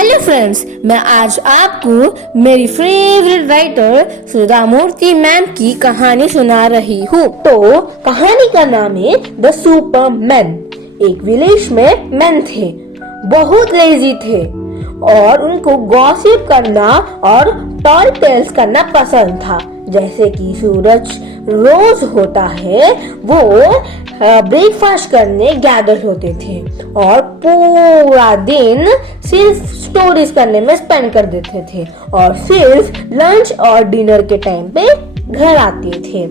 Hello friends, मैं आज आपको मेरी फेवरेट राइटर सुधा मूर्ति मैम की कहानी सुना रही हूँ। तो कहानी का नाम है द सुपरमैन। एक विलेज में मैन थे, बहुत लेजी थे और उनको गॉसिप करना और टॉल टेल्स करना पसंद था। जैसे कि सूरज रोज होता है, वो ब्रेकफास्ट करने गैदर होते थे और पूरा दिन सिर्फ स्टोरीज करने में स्पेंड कर देते थे और सिर्फ लंच और डिनर के टाइम पे घर आते थे।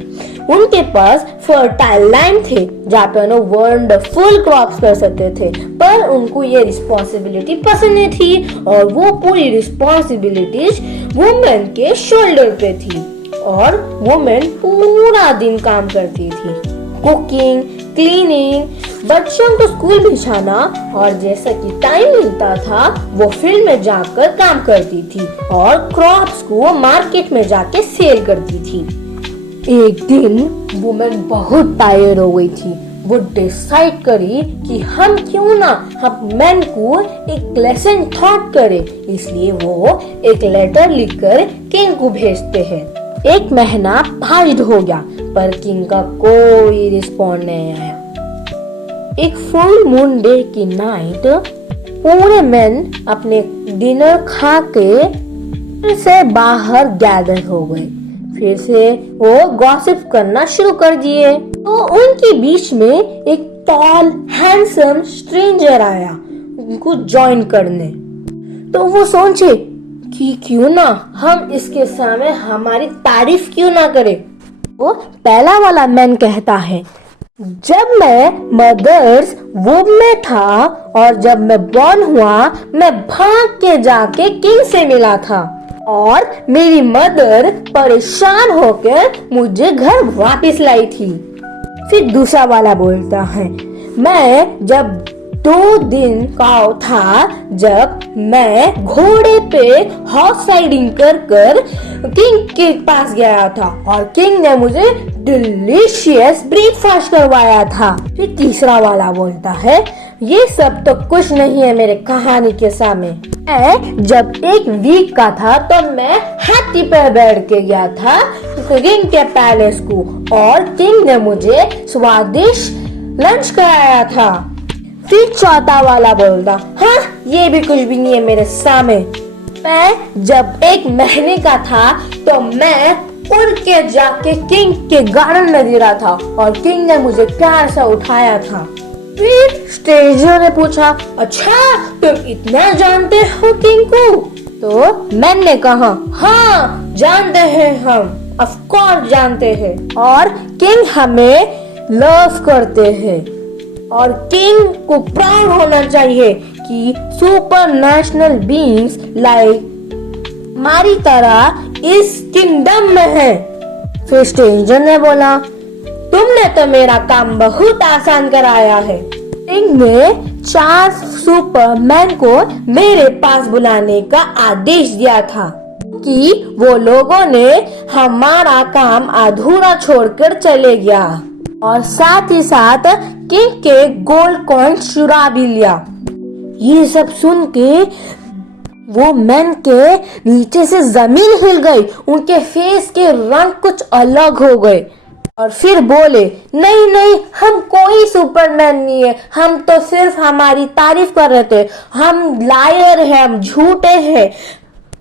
उनके पास फर्टाइल लैंड थे जहाँ पे उन्हें वंडरफुल क्रॉप्स कर सकते थे, पर उनको ये रिस्पॉन्सिबिलिटी पसंद नहीं थी और वो पूरी रिस्पॉन्सिबिलिटीज वुमेन के शोल्डर पे थी और वुमेन पूरा दिन काम करती थी, कुकिंग, क्लीनिंग, बच्चों को स्कूल भिजवाना और जैसा कि टाइम मिलता था वो फील्ड में जाकर काम करती थी और क्रॉप्स को मार्केट में जाके सेल करती थी। एक दिन वुमेन बहुत टायर्ड हो गई थी। वो डिसाइड करी कि हम क्यों ना हम मैन को एक लेसन थॉट करें, इसलिए वो एक लेटर लिखकर किंग को भेजते हैं। एक महीना पास हो गया पर किंग का कोई रिस्पॉन्ड नहीं आया। एक फुल मून डे की नाइट पूरे मेन अपने डिनर खा के फिर से बाहर गैदर हो गए। फिर से वो गॉसिप करना शुरू कर दिए। तो उनके बीच में एक टॉल हैंडसम स्ट्रेंजर आया उनको ज्वाइन करने। तो वो सोचे कि क्यों ना हम इसके सामने हमारी तारीफ क्यों ना करें। वो पहला वाला मैन कहता है, जब मैं मदर्स वुम में था और जब मैं बॉर्न हुआ, मैं भाग के जाके किंग से मिला था और मेरी मदर परेशान होकर मुझे घर वापस लाई थी। फिर दूसरा वाला बोलता है, मैं जब 2 दिन का था जब मैं घोड़े पे हॉर्स राइडिंग कर किंग के पास गया था और किंग ने मुझे डिलीशियस ब्रेकफास्ट करवाया था। फिर तीसरा वाला बोलता है, ये सब तो कुछ नहीं है मेरे कहानी के सामने। मैं जब 1 वीक का था तो मैं हाथी पर बैठ के गया था किंग के पैलेस को और किंग ने मुझे स्वादिष्ट लंच कराया था। फिर चौथा वाला बोलता, हाँ ये भी कुछ भी नहीं है मेरे सामने। मैं जब 1 महीने का था तो मैं उड़ के जाके किंग के गार्डन में गिरा था और किंग ने मुझे प्यार से उठाया था। फिर स्ट्रेंजर ने पूछा, अच्छा तुम इतना जानते हो किंग को? तो मैंने कहा, हाँ जानते हैं हम, ऑफ कोर्स जानते हैं और किंग हमें लव करते हैं और किंग को प्राउड होना चाहिए कि सुपर नेशनल बीइंग्स लाइक हमारी तरह इस किंगडम में है। फिर स्ट्रेंजर ने बोला, तुमने तो मेरा काम बहुत आसान कराया है। किंग ने 4 सुपरमैन को मेरे पास बुलाने का आदेश दिया था कि वो लोगों ने हमारा काम अधूरा छोड़कर चले गया और साथ ही साथ किंग के गोल्ड कॉइन चुरा भी लिया। ये सब सुन के वो मैन के नीचे से जमीन हिल गई, उनके फेस के रंग कुछ अलग हो गए और फिर बोले, नहीं नहीं हम कोई सुपरमैन नहीं है, हम तो सिर्फ हमारी तारीफ कर रहे थे, हम लायर हैं, हम झूठे हैं,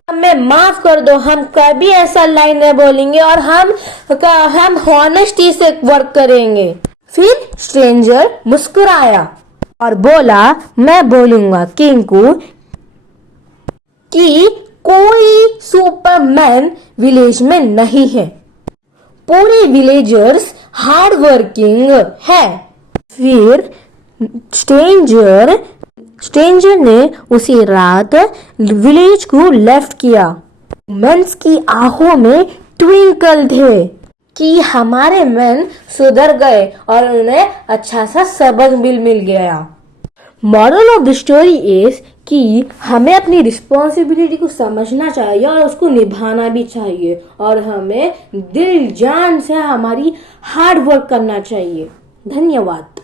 हमें माफ कर दो, हम कभी ऐसा लाइन नहीं बोलेंगे और हम हॉनेस्टी से वर्क करेंगे। फिर स्ट्रेंजर मुस्कुराया और बोला, मैं बोलूंगा किंग को कि कोई सुपरमैन विलेज में नहीं है, पूरे विलेजर्स हार्ड वर्किंग है। फिर स्ट्रेंजर ने उसी रात विलेज को लेफ्ट किया। मेंस की आंखों में ट्विंकल थे कि हमारे मेन सुधर गए और उन्हें अच्छा सा सबक मिल गया। Moral of the story is कि हमें अपनी रिस्पॉन्सिबिलिटी को समझना चाहिए और उसको निभाना भी चाहिए और हमें दिल जान से हमारी हार्ड वर्क करना चाहिए। धन्यवाद।